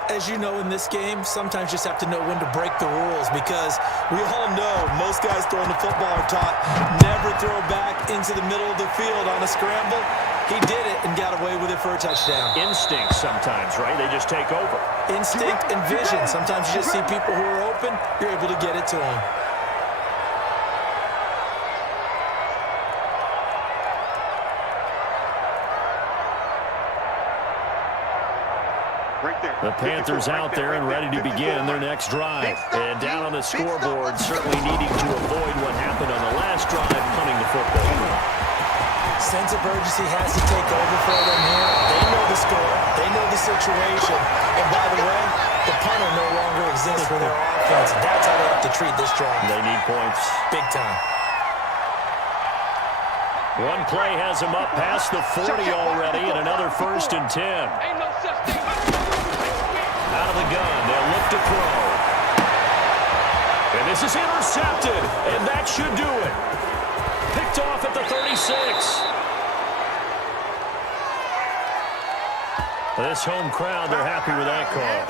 As you know, in this game, sometimes you just have to know when to break the rules, because we all know most guys throwing the football are taught never throw back into the middle of the field on a scramble. He did it and got away with it for a touchdown. Instinct sometimes, right? They just take over. Instinct and vision. Sometimes you just see people who are open, you're able to get it to them. The Panthers out there and ready to begin their next drive. And down on the scoreboard, certainly needing to avoid what happened on the last drive, punting the football. Sense of urgency has to take over for them here. They know the score. They know the situation. And by the way, the punter no longer exists for their offense. That's how they have to treat this drive. They need points. Big time. One play has them up past the 40 already, and another 1st and 10. Ain't no such thing. Out of the gun, they'll look to throw. And this is intercepted, and that should do it. Picked off at the 36. This home crowd, they're happy with that call.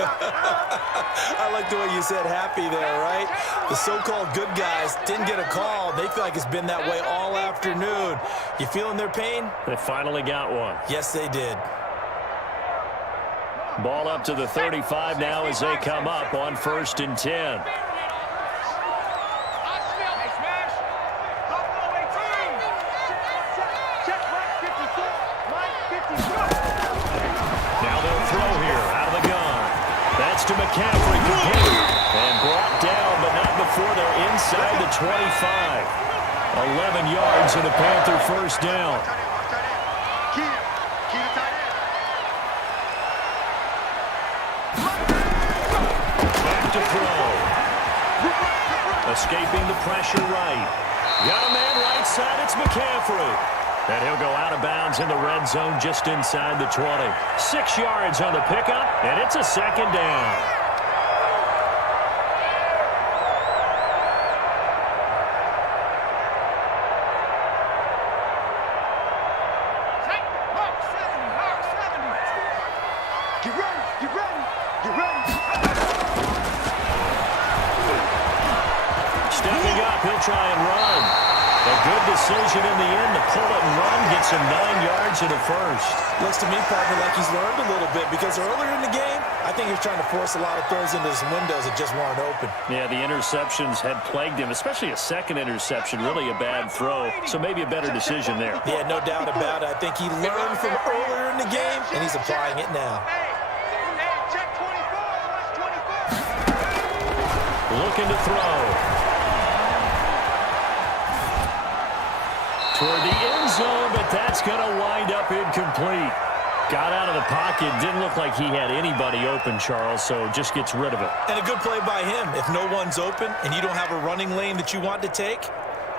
I like the way you said happy there, right? The so-called good guys didn't get a call. They feel like it's been that way all afternoon. You feeling their pain? They finally got one. Yes, they did. Ball up to the 35 now as they come up on 1st and 10. Now they'll throw here out of the gun. That's to McCaffrey. And brought down, but not before they're inside the 25. 11 yards and a Panther 1st down. Back to throw. Escaping the pressure right. Got a man right side. It's McCaffrey. And he'll go out of bounds in the red zone just inside the 20. 6 yards on the pickup, and it's a 2nd down. Get ready, get ready, get ready. Stepping up, he'll try and run. A good decision in the end to pull it and run, gets him 9 yards and a 1st. Looks to me, partner, like he's learned a little bit, because earlier in the game, I think he was trying to force a lot of throws into some windows that just weren't open. Yeah, the interceptions had plagued him, especially a second interception, really a bad throw. So maybe a better decision there. Yeah, no doubt about it. I think he learned from earlier in the game, and he's applying it now. Check 24, Looking to throw. Toward the end zone, but that's going to wind up incomplete. Got out of the pocket. Didn't look like he had anybody open, Charles, so just gets rid of it. And a good play by him. If no one's open and you don't have a running lane that you want to take,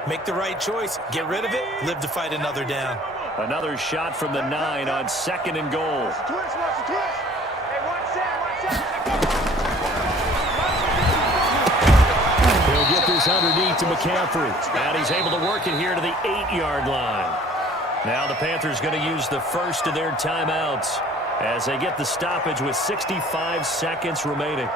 make the right choice. Get rid of it. Live to fight another down. Another shot from the 9 on 2nd and goal. Twist, watch the twist. Hey, one set. He'll get this underneath to McCaffrey. And he's able to work it here to the 8-yard line. Now the Panthers going to use the first of their timeouts as they get the stoppage with 65 seconds remaining.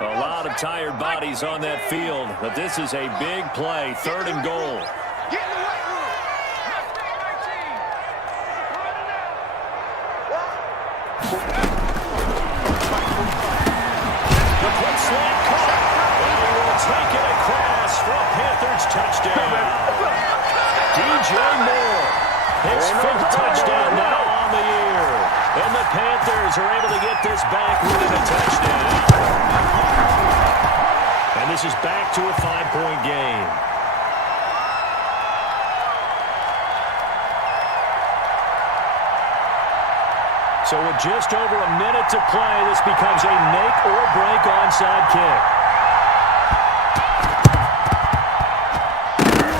A lot of tired bodies on that field, but this is a big play, 3rd and goal. Get in the weight room. The quick slant caught, and he will take it across for a Panthers touchdown. DJ Moore, his 5th touchdown now on the year. And the Panthers are able to get this back within a touchdown. And this is back to a 5-point game. So with just over a minute to play, this becomes a make-or-break onside kick.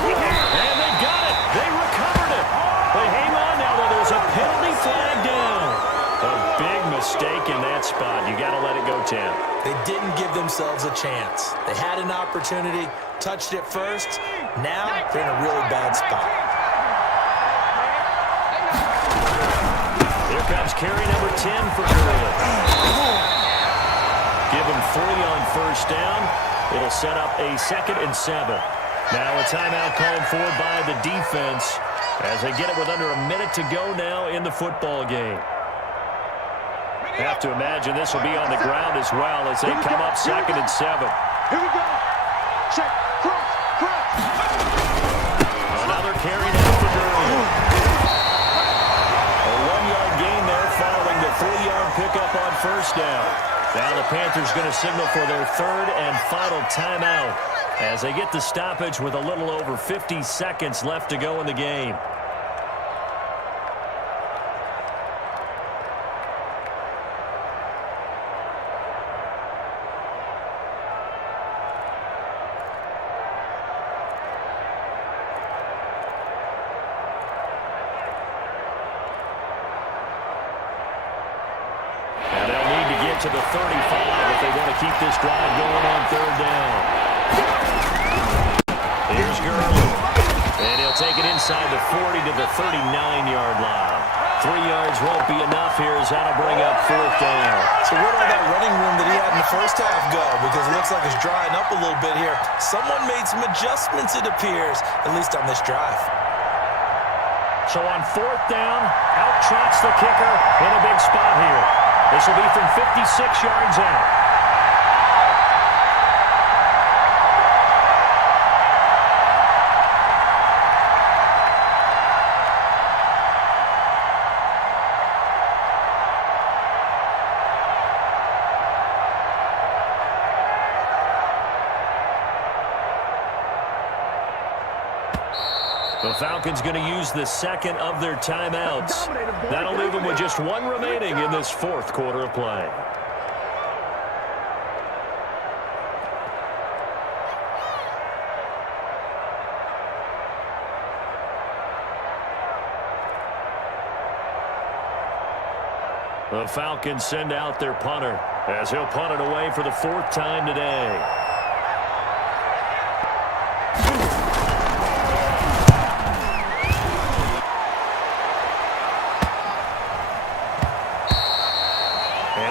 And they got it. They recovered it. They hang on now, though. There's a penalty flag down. A big mistake in that spot. You got to let it go, Tim. They didn't give themselves themselves a chance. They had an opportunity, touched it first. Now they're in a really bad spot. Here comes carry number 10 for Gurley. Give him 3 on first down. It'll set up a 2nd and 7. Now a timeout called for by the defense as they get it with under a minute to go now in the football game. Have to imagine this will be on the ground as well as they come up 2nd and 7. Here we go. Check. Cross. Another carry now for Gurley. A 1-yard gain there following the 3-yard pickup on first down. Now the Panthers going to signal for their 3rd and final timeout as they get the stoppage with a little over 50 seconds left to go in the game. To the 35 if they want to keep this drive going on 3rd down. Here's Gurley. And he'll take it inside the 40 to the 39-yard line. 3 yards won't be enough here as that'll bring up 4th down. So where'd all that running room that he had in the first half go? Because it looks like it's drying up a little bit here. Someone made some adjustments, it appears, at least on this drive. So on 4th down, out trots the kicker in a big spot here. This will be from 56 yards out. The Falcons going to use the 2nd of their timeouts. That'll leave them with just 1 remaining in this 4th quarter of play. The Falcons send out their punter as he'll punt it away for the 4th time today.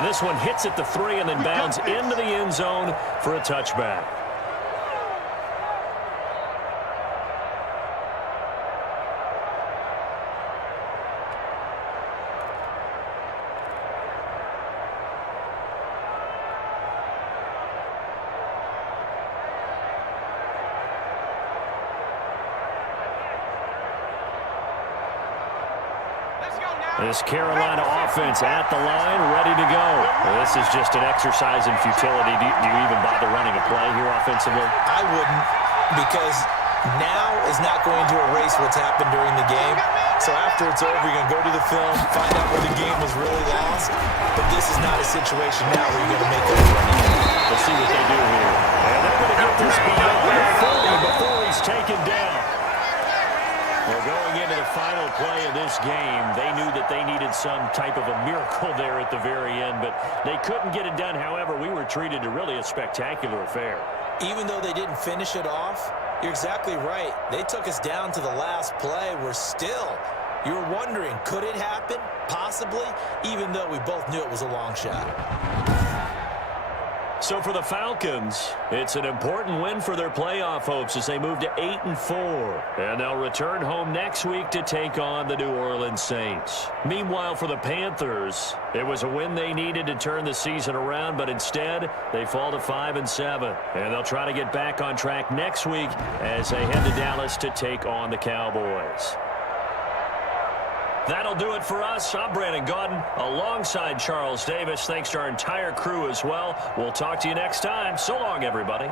This one hits at the 3 and then bounds into the end zone for a touchback. This Carolina offense at the line, ready to go. This is just an exercise in futility. Do you even bother running a play here offensively? I wouldn't, because now is not going to erase what's happened during the game. So after it's over, you're going to go to the film, find out where the game was really lost. But this is not a situation now where you're going to make a running. We'll see what they do here. And they're going to get this beyond the 40 before he's taken down. Well, going into the final play of this game, they knew that they needed some type of a miracle there at the very end, but they couldn't get it done. However, we were treated to really a spectacular affair. Even though they didn't finish it off, you're exactly right. They took us down to the last play. We're still, you were wondering, could it happen? Possibly, even though we both knew it was a long shot. So for the Falcons, it's an important win for their playoff hopes as they move to 8-4. And they'll return home next week to take on the New Orleans Saints. Meanwhile, for the Panthers, it was a win they needed to turn the season around, but instead, they fall to 5-7. And they'll try to get back on track next week as they head to Dallas to take on the Cowboys. That'll do it for us. I'm Brandon Gaudin alongside Charles Davis. Thanks to our entire crew as well. We'll talk to you next time. So long, everybody.